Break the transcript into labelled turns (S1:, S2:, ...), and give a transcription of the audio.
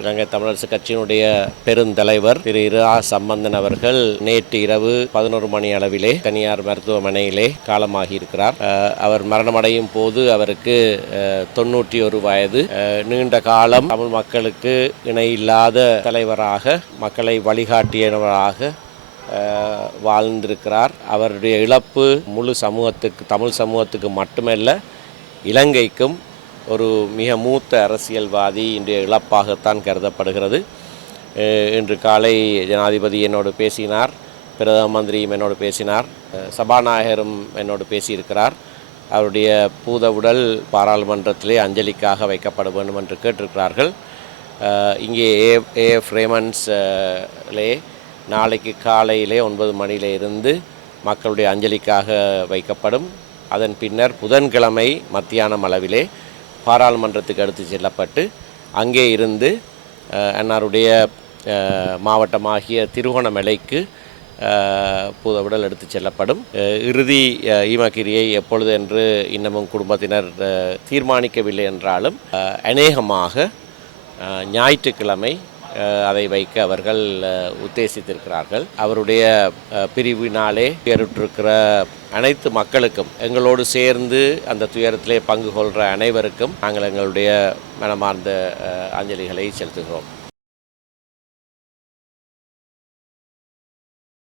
S1: இலங்கை தமிழரசு கட்சியினுடைய பெருந்தலைவர் திரு இரா சம்பந்தன் அவர்கள் நேற்று இரவு பதினோரு மணி அளவிலே தனியார் மருத்துவமனையிலே காலமாகி இருக்கிறார் அவர் மரணமடையும் போது அவருக்கு தொன்னூற்றி தொண்ணூற்றி ஒரு வயது நீண்ட காலம் தமிழ் மக்களுக்கு இணையில்லாத தலைவராக மக்களை வழிகாட்டியவராக வாழ்ந்திருக்கிறார். அவருடைய இழப்பு முழு சமூகத்துக்கு தமிழ் சமூகத்துக்கு மட்டுமல்ல இலங்கைக்கும் ஒரு மிக மூத்த அரசியல்வாதி இன்றைய இழப்பாகத்தான் கருதப்படுகிறது. இன்று காலை ஜனாதிபதி என்னோடு பேசினார் பிரதம மந்திரியும் என்னோடு பேசினார் சபாநாயகரும் என்னோடு பேசியிருக்கிறார். அவருடைய பூத உடல் பாராளுமன்றத்திலே அஞ்சலிக்காக வைக்கப்பட வேண்டும் என்று கேட்டிருக்கிறார்கள். இங்கே ஏ ஏ ஃப்ரேமன்ஸ்லே நாளைக்கு காலையிலே ஒன்பது மணியில இருந்து மக்களுடைய அஞ்சலிக்காக வைக்கப்படும். அதன் பின்னர் புதன்கிழமை மத்தியானம் அளவிலே பாராளுமன்றத்துக்கு எடுத்து செல்லப்பட்டு அங்கே இருந்து அன்னாருடைய மாவட்டமாகிய திருகோணமலைக்கு பூத உடல் எடுத்து செல்லப்படும். இறுதி ஈமகிரியை ஈமக்கிரியை எப்பொழுது என்று இன்னமும் குடும்பத்தினர் தீர்மானிக்கவில்லை என்றாலும் அநேகமாக ஞாயிற்றுக்கிழமை அதை வைக்க அவர்கள் உத்தேசித்திருக்கிறார்கள். அவருடைய பிரிவினாலே துயருற்றிருக்கிற அனைத்து மக்களுக்கும் எங்களோடு சேர்ந்து அந்த துயரத்திலே பங்கு கொள்கிற அனைவருக்கும் நாங்கள் எங்களுடைய மனமார்ந்த அஞ்சலிகளை செலுத்துகிறோம்.